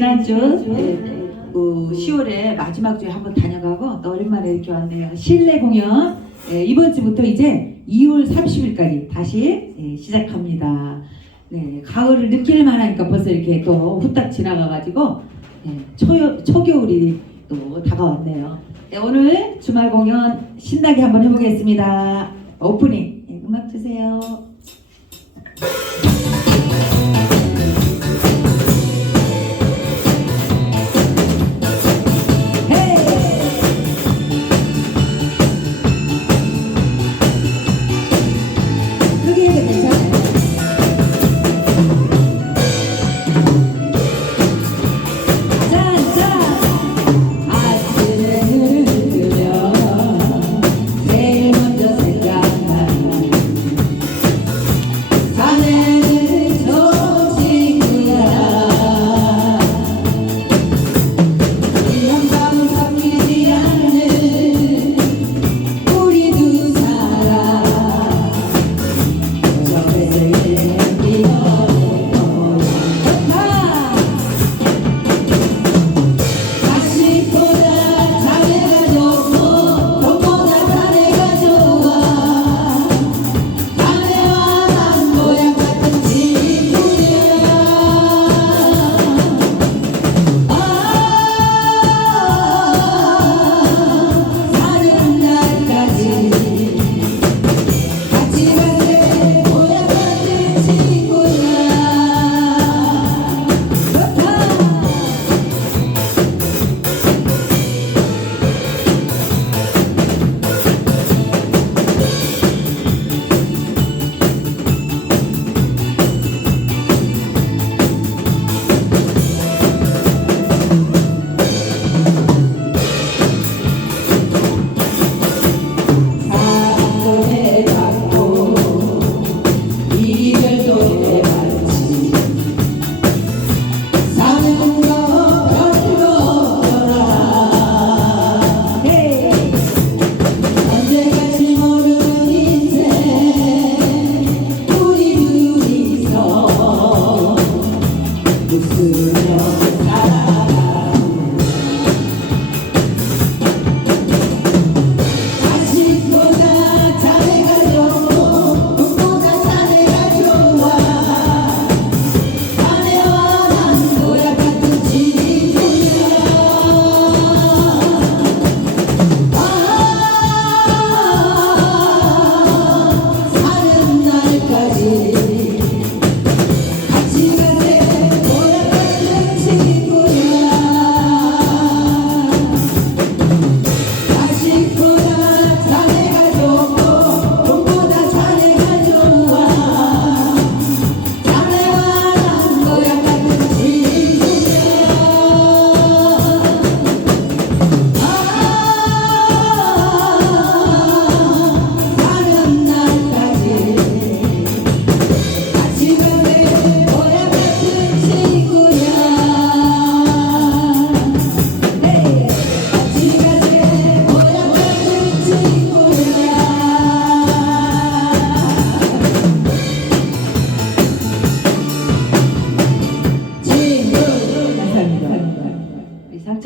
지난주 네, 그 10월에 마지막 주에 한번 다녀가고 또 오랜만에 이렇게 왔네요. 실내 공연 네, 이번 주부터 이제 2월 30일까지 다시 네, 시작합니다. 네, 가을을 느낄 만하니까 벌써 이렇게 또 후딱 지나가가지고 네, 초, 초겨울이 또 다가왔네요. 네, 오늘 주말 공연 신나게 한번 해보겠습니다. 오프닝 네, 음악 주세요.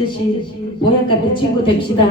씨 모양 같은 친구 됩시다.